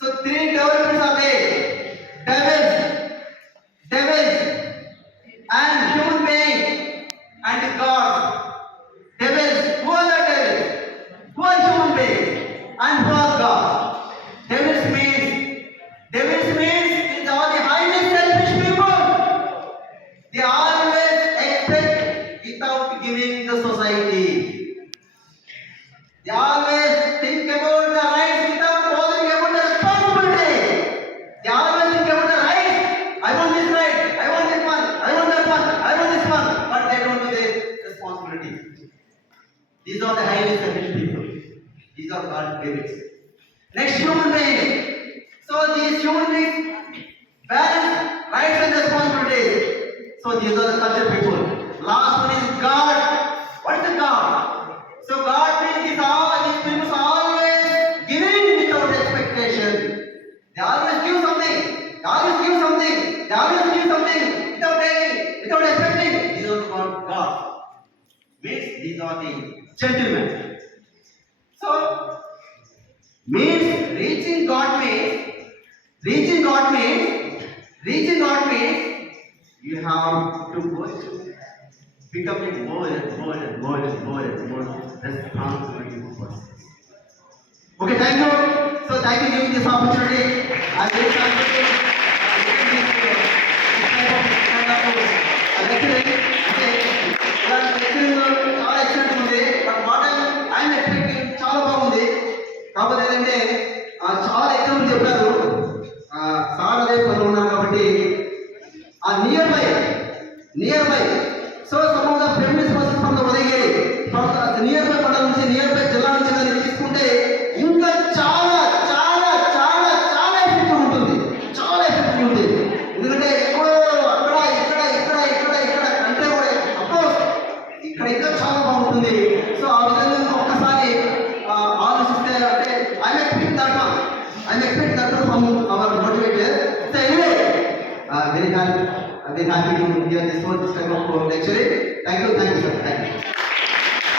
So three developments are there: devils, and human beings, and God. Devils, who are the devils? Who are human beings? And who are God? Devils means these are the highly selfish people. They always expect without giving the society. They always think about the rights without bothering about the responsibility. They always think about the rights. I want this right. I want this one. I want that one. I want this one. But they don't do their responsibility. These are the highly selfish people. These are called devils. Next, human beings. So these human beings balance rights and responsibilities. So these are the cultured people. Last one is God. What is the God? So God means these people are always giving without expectation. They always give something. They always give something. They always give something without taking, without expecting. These are called God. Means these are the gentlemen. So means reaching God means you have to go to becoming more responsibility person. Okay, thank you. So thank you for giving this opportunity. I'm very thankful. చాలా excellent ఉంది. But what I'm expecting చాలా బాగుంది. కాకపోతే ఏంటంటే చాలా example చెప్పారు. Sir అదే పనులు ఉన్నారు కాబట్టి ఆ near by so some of the famous person from the Udayagiri from near by మండలం నుంచి నియర్ బై జిల్లా నుంచి కానీ తీసుకుంటే ఇంకా చాలా చాలా చాలా చాలా ఎఫెక్టివ్ ఉంటుంది. చాలా ఎఫెక్టివ్ ఉంటుంది. ఎందుకంటే ఎక్కడో అక్కడ ఇక్కడ అంటే కూడా అఫ్కోర్స్ ఇక్కడ ఇంకా చాలా బాగుంటుంది. సో ఆ విధంగా ఒక్కసారి ఆలోచిస్తే అంటే I'm expect that from our motivator. So anyway very happy to hear this type of lecture. Thank you, sir. Thank you.